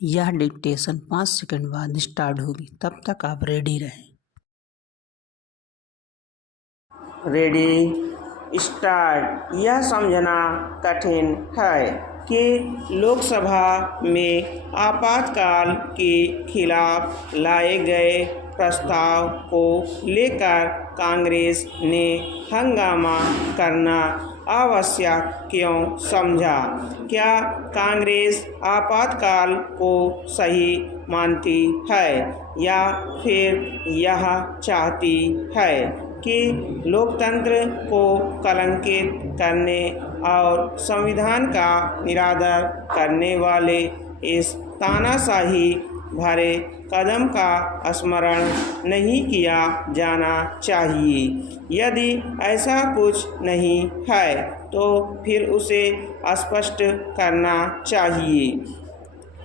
यह dictation 5 second बाद start होगी, तब तक आप रेडी रहें। Ready start. यह समझना कठिन है कि लोकसभा में आपातकाल के खिलाफ लाए गए प्रस्ताव को लेकर कांग्रेस ने हंगामा करना आवश्यक क्यों समझा। क्या कांग्रेस आपातकाल को सही मानती है या फिर यह चाहती है कि लोकतंत्र को कलंकित करने और संविधान का निरादर करने वाले इस तानाशाही भरे कदम का स्मरण नहीं किया जाना चाहिए। यदि ऐसा कुछ नहीं है तो फिर उसे स्पष्ट करना चाहिए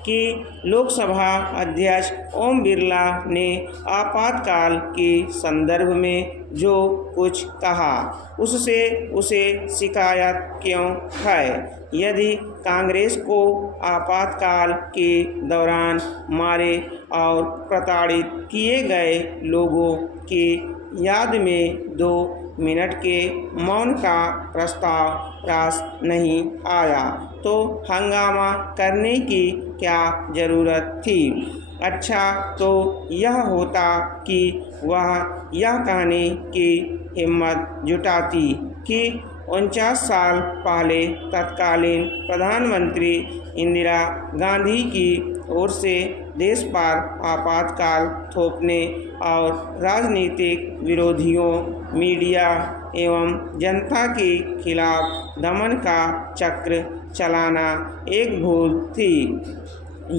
कि लोकसभा अध्यक्ष ओम बिरला ने आपातकाल के संदर्भ में जो कुछ कहा उससे उसे शिकायत क्यों है। यदि कांग्रेस को आपातकाल के दौरान मारे और प्रताड़ित किए गए लोगों की याद में 2 मिनट के मौन का प्रस्ताव पास नहीं आया तो हंगामा करने की क्या ज़रूरत थी। अच्छा तो यह होता कि वह यह कहने की हिम्मत जुटाती कि 49 साल पहले तत्कालीन प्रधानमंत्री इंदिरा गांधी की ओर से देश पर आपातकाल थोपने और राजनीतिक विरोधियों, मीडिया एवं जनता के खिलाफ दमन का चक्र चलाना एक भूल थी।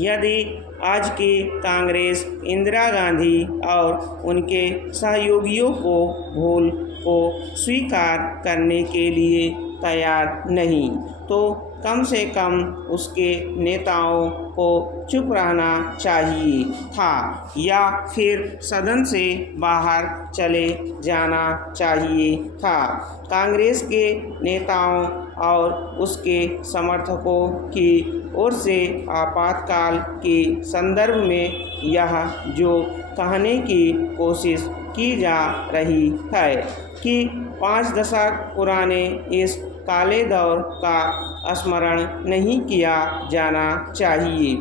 यदि आज की कांग्रेस इंदिरा गांधी और उनके सहयोगियों को भूल को स्वीकार करने के लिए तैयार नहीं तो कम से कम उसके नेताओं को चुप रहना चाहिए था या फिर सदन से बाहर चले जाना चाहिए था। कांग्रेस के नेताओं और उसके समर्थकों की ओर से आपातकाल के संदर्भ में यह जो कहने की कोशिश की जा रही है कि 5 दशक पुराने इस काले दौर का स्मरण नहीं किया जाना चाहिए,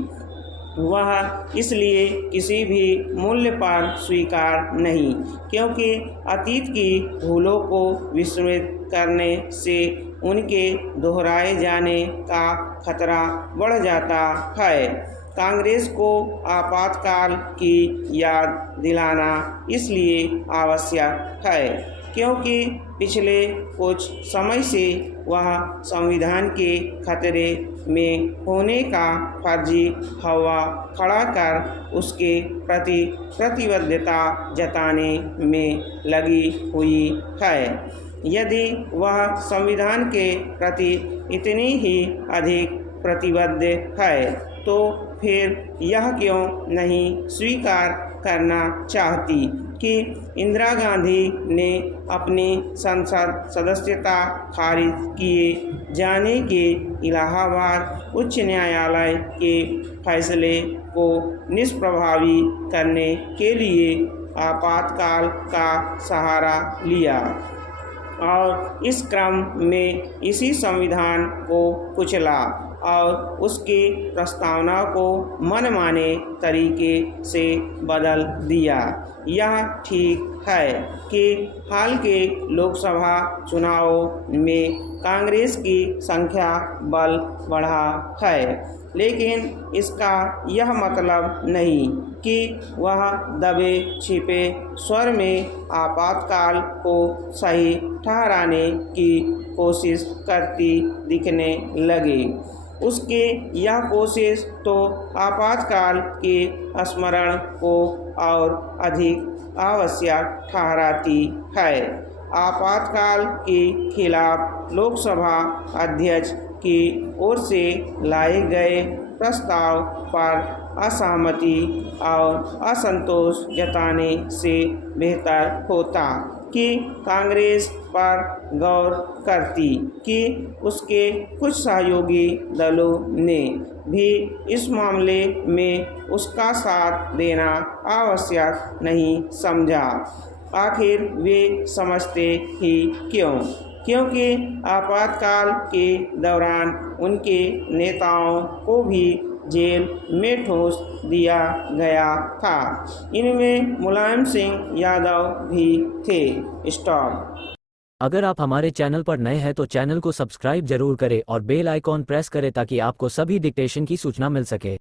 वह इसलिए किसी भी मूल्य पर स्वीकार नहीं, क्योंकि अतीत की भूलों को विस्मृत करने से उनके दोहराए जाने का खतरा बढ़ जाता है। कांग्रेस को आपातकाल की याद दिलाना इसलिए आवश्यक है क्योंकि पिछले कुछ समय से वह संविधान के खतरे में होने का फर्जी हवा खड़ा कर उसके प्रति प्रतिबद्धता जताने में लगी हुई है। यदि वह संविधान के प्रति इतनी ही अधिक प्रतिबद्ध है तो फिर यह क्यों नहीं स्वीकार करना चाहती कि इंदिरा गांधी ने अपनी संसद सदस्यता खारिज किए जाने के इलाहाबाद उच्च न्यायालय के फैसले को निष्प्रभावी करने के लिए आपातकाल का सहारा लिया और इस क्रम में इसी संविधान को कुचला और उसकी प्रस्तावना को मनमाने तरीके से बदल दिया। यह ठीक है कि हाल के लोकसभा चुनावों में कांग्रेस की संख्या बल बढ़ा है, लेकिन इसका यह मतलब नहीं कि वह दबे छिपे स्वर में आपातकाल को सही ठहराने की कोशिश करती दिखने लगी। उसकी यह कोशिश तो आपातकाल के स्मरण को और अधिक आवश्यक ठहराती है। आपातकाल के खिलाफ लोकसभा अध्यक्ष की ओर से लाए गए प्रस्ताव पर असहमति और असंतोष जताने से बेहतर होता कि कांग्रेस पर गौर करती कि उसके कुछ सहयोगी दलों ने भी इस मामले में उसका साथ देना आवश्यक नहीं समझा। आखिर वे समझते ही क्यों? क्योंकि आपातकाल के दौरान उनके नेताओं को भी जेल में ठूंस दिया गया था। इनमें मुलायम सिंह यादव भी थे। स्टॉप। अगर आप हमारे चैनल पर नए हैं तो चैनल को सब्सक्राइब जरूर करें और बेल आइकॉन प्रेस करें ताकि आपको सभी डिक्टेशन की सूचना मिल सके।